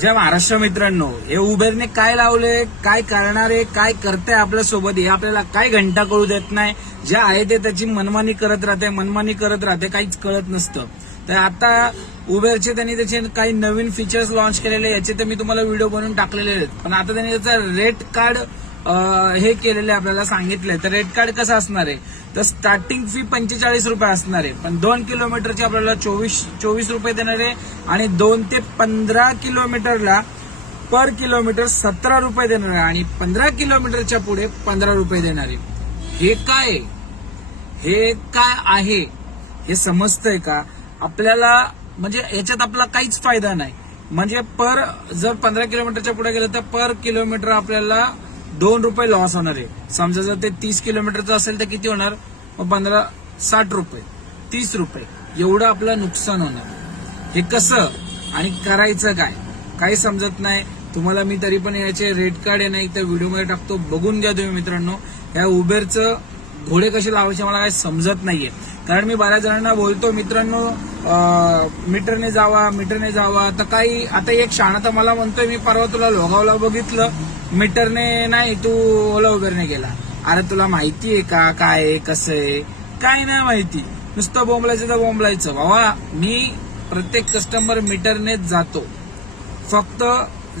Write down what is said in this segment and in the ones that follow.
जय महाराष्ट्र मित्रांनो, हे उबेरने काय लावले, काय करणार आहे, काय करते आपल्यासोबत हे आपल्याला काय घंटा कळू देत नाही. जे आहे ते त्याची मनमानी करत राहते, काहीच कळत नसतं. तर आता उबेरचे त्यांनी त्याचे काही नवीन फीचर्स लॉन्च केलेले, याचे तर मी तुम्हाला व्हिडिओ बनवून टाकलेले आहेत. पण आता त्यांनी त्याचा रेट कार्ड हे केलेले आपल्याला सांगितलंय. तर रेट कार्ड कसं असणार आहे, तर स्टार्टिंग फी 45 रुपये असणार आहे, पण 2 किलोमीटरचे आपल्याला 24 रुपये देणार आहे आणि 2 ते 15 किलोमीटरला पर किलोमीटर 17 रुपये देणार आहे आणि 15 किलोमीटरच्या पुढे 15 रुपये देणार आहे. हे काय आहे हे समजतंय का आपल्याला? म्हणजे याच्यात आपला काहीच फायदा नाही. म्हणजे जर 15 किलोमीटरच्या पुढे गेलं तर पर किलोमीटर आपल्याला 2 रुपये लॉस होणार आहे. समजा जर ते 30 किलोमीटरचं असेल तर किती होणार, मग 60 रुपये, 30 रुपये एवढं आपलं नुकसान होणार. हे कसं आणि करायचं काय, काही समजत नाही तुम्हाला. मी तरी पण याचे रेट कार्ड आहे नाही तर व्हिडिओमध्ये टाकतो, बघून घ्या तुम्ही मित्रांनो. या उबेरचं घोडे कसे लावायचे मला काही समजत नाहीये. कारण मी बऱ्याच जणांना बोलतो मित्रांनो, मीटरने जावा. तर काही आता एक शाणा तर मला म्हणतोय, मी परवा तुला लोगावला बघितलं, मीटरने नाही तू ओला उबेरने गेला. अरे तुला माहितीये का काय आहे, कसं आहे? काय नाही माहिती, नुसतं बोंबलायचं तर बोंबलायचं. बाबा मी प्रत्येक कस्टमर मीटरनेच जातो. फक्त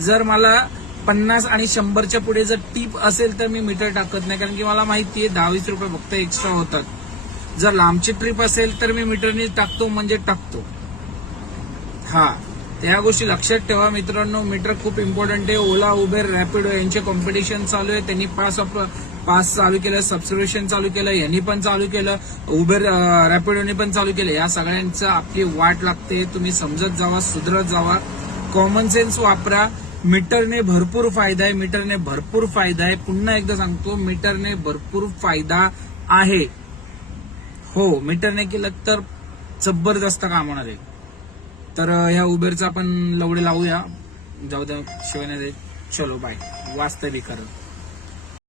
जर मला 50 आणि 100च्या पुढे जर टीप असेल तर मी मीटर टाकत नाही, कारण की मला माहितीये 10-20 रुपये फक्त एक्स्ट्रा होतात. जर लांबची ट्रिप असेल तर मी मीटरने टाकतो, म्हणजे टाकतो. हा, त्या गोष्टी लक्षात ठेवा मित्रांनो. मीटर खूप इम्पॉर्टंट आहे. ओला, उबेर, रॅपिडो यांचे कॉम्पिटिशन चालू आहे. त्यांनी पास चालू केलं, सबस्क्रिप्शन चालू केलं, यांनी पण चालू केलं, उबेर रॅपिडोने पण चालू केलं. या सगळ्यांचं आपली वाट लागते. तुम्ही समजत जावा, सुधरत जावा, कॉमन सेन्स वापरा. मीटरने भरपूर फायदा आहे. पुन्हा एकदा सांगतो, मीटरने भरपूर फायदा आहे. हो, मीटरने केलं तर जबरदस्त काम होणार आहे. तर ह्या उबेरचा आपण लवडे लावूया, जाऊ द्या, शिवाय नाही. चलो बाय, वास्तविक करा.